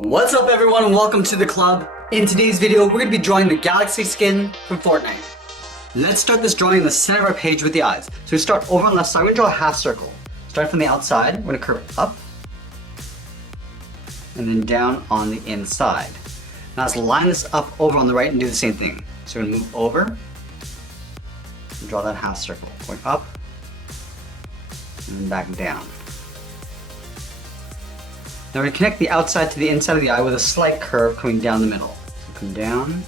What's up everyone and welcome to the club. In today's video, we're going to be drawing the Galaxy skin from Fortnite. Let's start this drawing in the center of our page with the eyes. So we start over on the left side, we're going to draw a half circle. Starting from the outside, we're going to curve up and then down on the inside. Now let's line this up over on the right and do the same thing. So we're going to move over and draw that half circle. Going up and then back down. Now we're going to connect the outside to the inside of the eye with a slight curve coming down the middle. So come down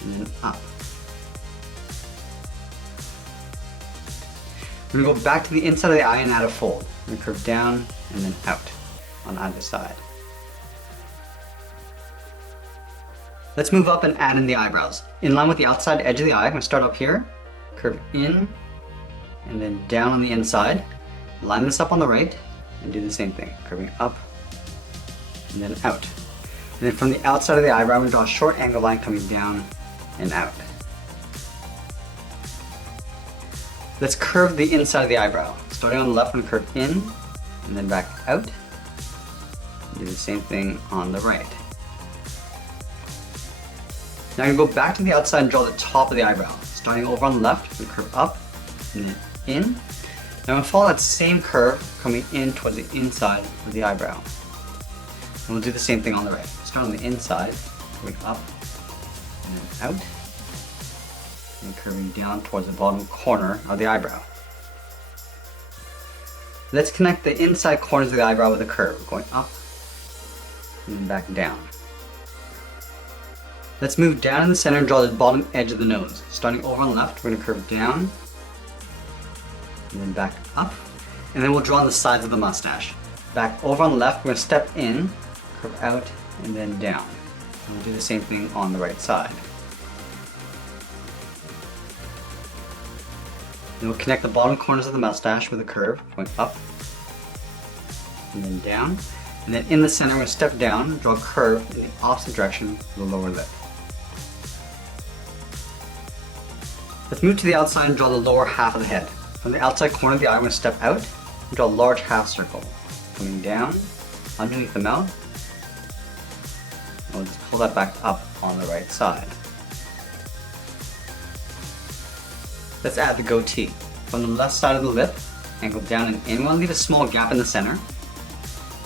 and then up. We're going to go back to the inside of the eye and add a fold. We're going to curve down and then out on either side. Let's move up and add in the eyebrows. In line with the outside edge of the eye, I'm going to start up here, curve in and then down on the inside. Line this up on the right and do the same thing, curving up and then out. And then from the outside of the eyebrow, I'm going to draw a short angle line coming down and out. Let's curve the inside of the eyebrow. Starting on the left, I'm going to curve in and then back out. Do the same thing on the right. Now I'm going to go back to the outside and draw the top of the eyebrow. Starting over on the left, I'm going to curve up and then in. Now I'm going to follow that same curve coming in towards the inside of the eyebrow. And we'll do the same thing on the right. Start on the inside, going up and then out, and curving down towards the bottom corner of the eyebrow. Let's connect the inside corners of the eyebrow with a curve, going up and then back down. Let's move down in the center and draw the bottom edge of the nose. Starting over on the left, we're going to curve down and then back up, and then we'll draw on the sides of the mustache. Back over on the left, we're going to step in, curve out, and then down. And we'll do the same thing on the right side. Then we'll connect the bottom corners of the mustache with a curve, going up and then down. And then in the center, we're going to step down, draw a curve in the opposite direction of the lower lip. Let's move to the outside and draw the lower half of the head. From the outside corner of the eye, I'm going to step out and draw a large half circle. Coming down underneath the mouth. And we'll just pull that back up on the right side. Let's add the goatee. From the left side of the lip, angle down and in. We want to leave a small gap in the center.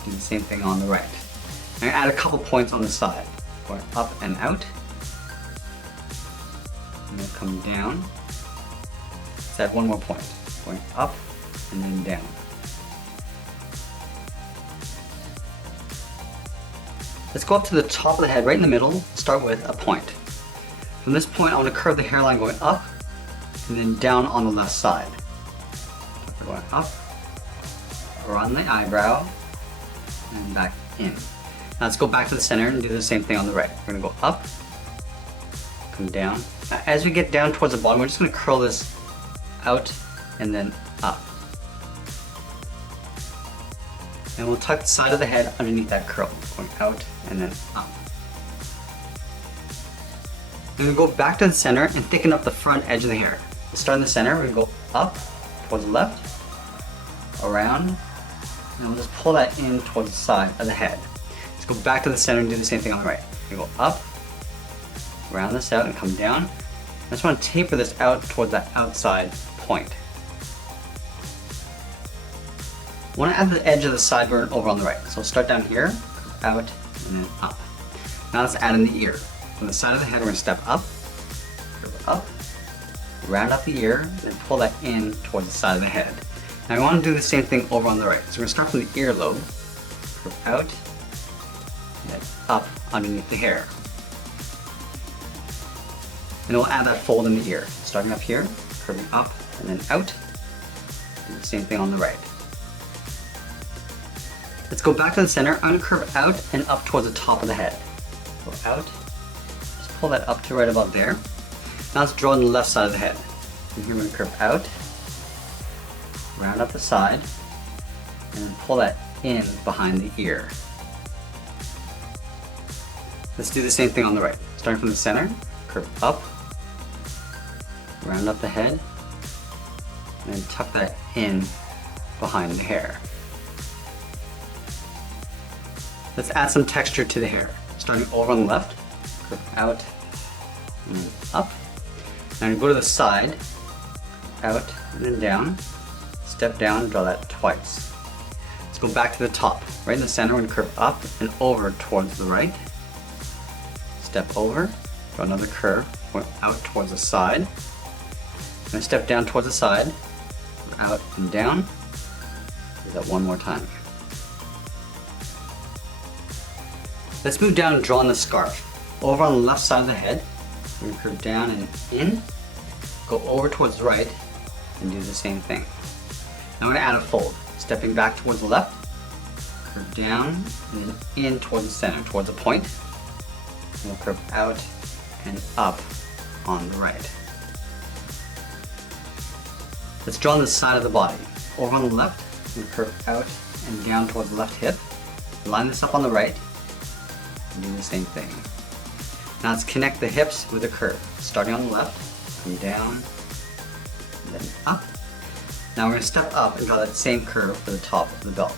Do the same thing on the right. I'm going to add a couple points on the side. Going up and out. And then come down. Let's add one more point. Going up and then down. Let's go up to the top of the head, right in the middle, start with a point. From this point, I want to curve the hairline going up and then down on the left side. We're going up, around the eyebrow, and back in. Now let's go back to the center and do the same thing on the right. We're going to go up, come down. Now, as we get down towards the bottom, we're just going to curl this out and then up. And we'll tuck the side of the head underneath that curl, going out and then up. Then we'll go back to the center and thicken up the front edge of the hair. We'll start in the center, we're going to go up towards the left, around, and we'll just pull that in towards the side of the head. Let's go back to the center and do the same thing on the right. We go up, round this out and come down. I just want to taper this out towards that outside point. I want to add the edge of the sideburn over on the right. So we'll start down here, curve out, and then up. Now let's add in the ear. From the side of the head, we're going to step up, curve up, round up the ear, and then pull that in towards the side of the head. Now we want to do the same thing over on the right. So we're going to start from the earlobe, curve out, and then up underneath the hair. And we'll add that fold in the ear. Starting up here, curving up, and then out. Do the same thing on the right. Let's go back to the center, I'm going to curve out and up towards the top of the head. Go out, just pull that up to right about there. Now let's draw on the left side of the head. And here we're going to curve out, round up the side, and then pull that in behind the ear. Let's do the same thing on the right. Starting from the center, curve up, round up the head, and then tuck that in behind the hair. Let's add some texture to the hair. Starting over on the left, curve out, and then up. Now you go to the side, out, and then down. Step down and draw that twice. Let's go back to the top. Right in the center, we're going to curve up and over towards the right. Step over, draw another curve, going out towards the side. And step down towards the side, out and down. Do that one more time. Let's move down and draw on the scarf. Over on the left side of the head, we're going to curve down and in, go over towards the right, and do the same thing. Now I'm going to add a fold. Stepping back towards the left, curve down, and then in towards the center, towards a point. And we'll curve out and up on the right. Let's draw on the side of the body. Over on the left, we'll curve out and down towards the left hip. Line this up on the right, and do the same thing. Now let's connect the hips with a curve. Starting on the left, come down, and then up. Now we're going to step up and draw that same curve for the top of the belt.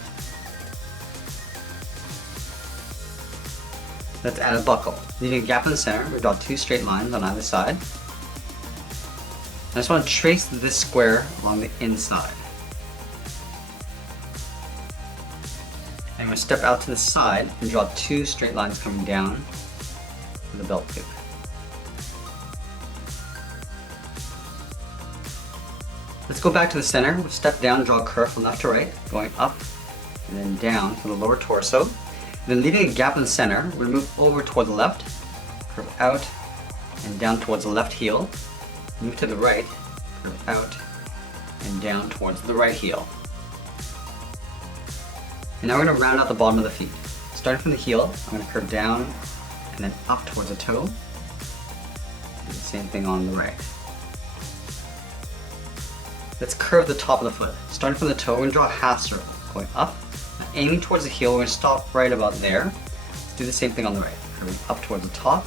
Let's add a buckle. Leaving a gap in the center, we draw two straight lines on either side. I just want to trace this square along the inside. I'm going to step out to the side and draw two straight lines coming down to the belt loop. Let's go back to the center. We'll step down and draw a curve from left to right, going up and then down for the lower torso. Then leaving a gap in the center, we'll move over toward the left, curve out and down towards the left heel. Move to the right, curve out and down towards the right heel. And now we're going to round out the bottom of the feet. Starting from the heel, I'm going to curve down and then up towards the toe. And the same thing on the right. Let's curve the top of the foot. Starting from the toe, we're going to draw a half circle, going up. Now aiming towards the heel, we're going to stop right about there. Let's do the same thing on the right. Curving up towards the top,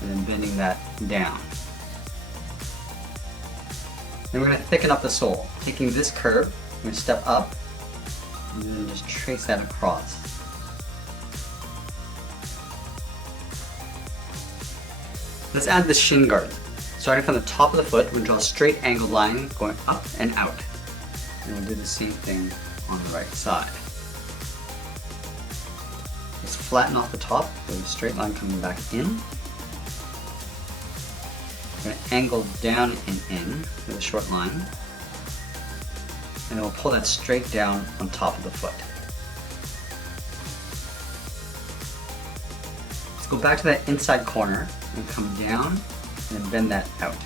and then bending that down. Then we're going to thicken up the sole. Taking this curve, we're going to step up, and then just trace that across. Let's add the shin guard. Starting from the top of the foot, we'll draw a straight angled line going up and out. And we'll do the same thing on the right side. Let's flatten off the top with a straight line coming back in. We're going to angle down and in with a short line. And then we'll pull that straight down on top of the foot. Let's go back to that inside corner and come down and then bend that out.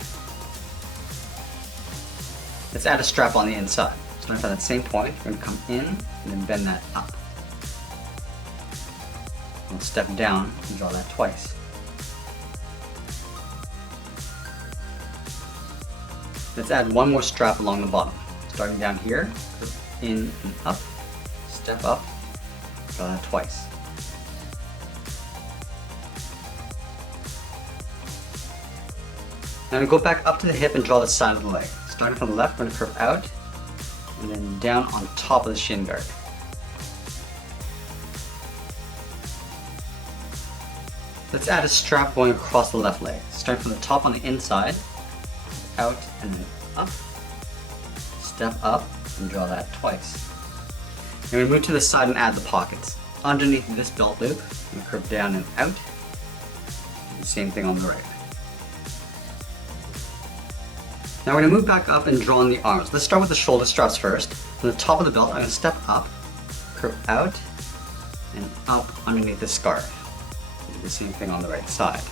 Let's add a strap on the inside. Starting from that same point, we're going to come in and then bend that up. We'll step down and draw that twice. Let's add one more strap along the bottom. Starting down here, curve in and up, step up, draw that twice. Now we go back up to the hip and draw the side of the leg. Starting from the left, we're going to curve out and then down on top of the shin guard. Let's add a strap going across the left leg. Starting from the top on the inside, out and then up, step up and draw that twice. And we move to the side and add the pockets. Underneath this belt loop, we curve down and out. And the same thing on the right. Now we're going to move back up and draw on the arms. Let's start with the shoulder straps first. From the top of the belt, I'm going to step up, curve out, and up underneath the scarf. Do the same thing on the right side.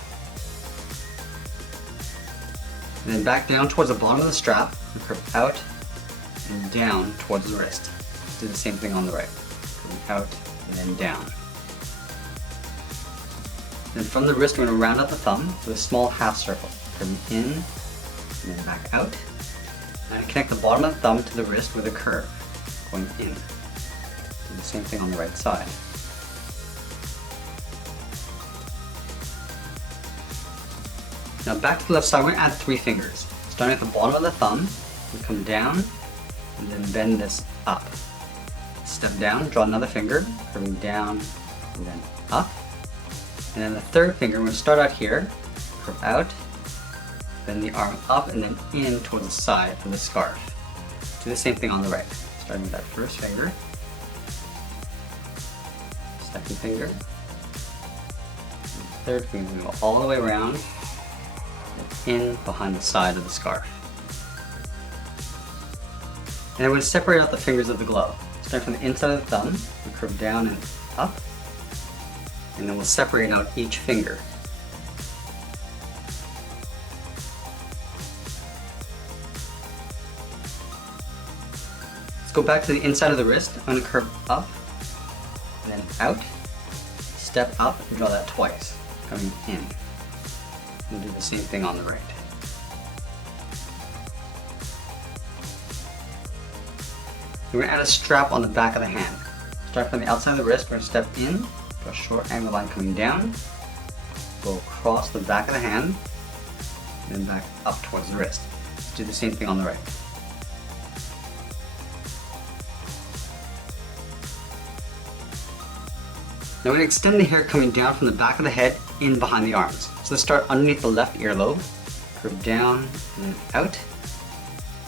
And then back down towards the bottom of the strap, and curve out and down towards the wrist. Do the same thing on the right. Curve out and then down. Then from the wrist, we're going to round out the thumb with a small half circle. Curving in and then back out. And connect the bottom of the thumb to the wrist with a curve, going in. Do the same thing on the right side. Now back to the left side, we're going to add 3 fingers. Starting at the bottom of the thumb, we come down and then bend this up. Step down, draw another finger, curving down and then up. And then the third finger, we're going to start out here, curve out, then the arm up and then in towards the side of the scarf. Do the same thing on the right. Starting with that first finger, second finger, third finger, we go all the way around and in behind the side of the scarf. And then we're going to separate out the fingers of the glove. Starting from the inside of the thumb, we curve down and up, and then we'll separate out each finger. Let's go back to the inside of the wrist. I'm going to curve up, then out, step up, and draw that twice, coming in. We'll do the same thing on the right. We're going to add a strap on the back of the hand. Start from the outside of the wrist, we're going to step in, draw a short angle line coming down, go across the back of the hand, and then back up towards the wrist. Let's do the same thing on the right. Now we're going to extend the hair coming down from the back of the head in behind the arms. So let's start underneath the left earlobe, curve down and then out,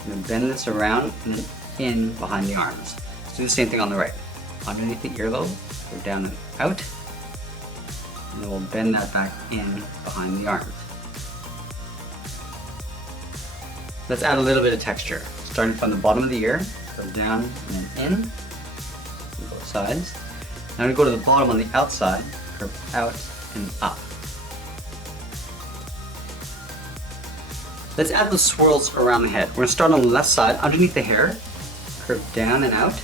and then bend this around and then in behind the arms. Let's do the same thing on the right. Underneath the earlobe, go down and out, and then we'll bend that back in behind the arms. Let's add a little bit of texture. Starting from the bottom of the ear, go down and then in, on both sides. Now we go to the bottom on the outside, curve out and up. Let's add the swirls around the head. We're going to start on the left side, underneath the hair, curve down and out,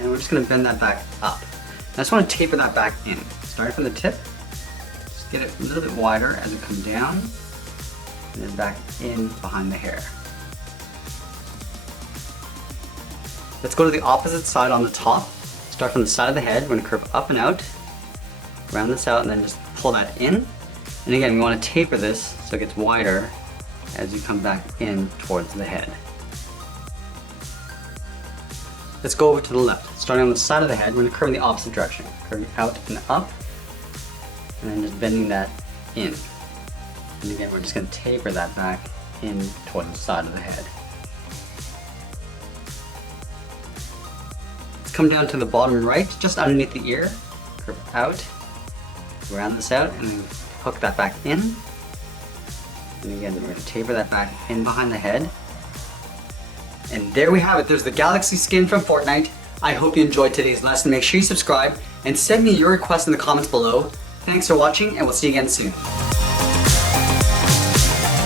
and we're just going to bend that back up. I just want to taper that back in. Starting from the tip, just get it a little bit wider as we come down, and then back in behind the hair. Let's go to the opposite side on the top. Start from the side of the head, we're going to curve up and out, round this out, and then just pull that in. And again, we want to taper this so it gets wider as you come back in towards the head. Let's go over to the left. Starting on the side of the head, we're going to curve in the opposite direction. Curving out and up, and then just bending that in. And again, we're just going to taper that back in towards the side of the head. Let's come down to the bottom right, just underneath the ear. Curve out, round this out, and then hook that back in. And again, we're going to taper that back in behind the head. And there we have it. There's the Galaxy skin from Fortnite. I hope you enjoyed today's lesson. Make sure you subscribe and send me your requests in the comments below. Thanks for watching, and we'll see you again soon.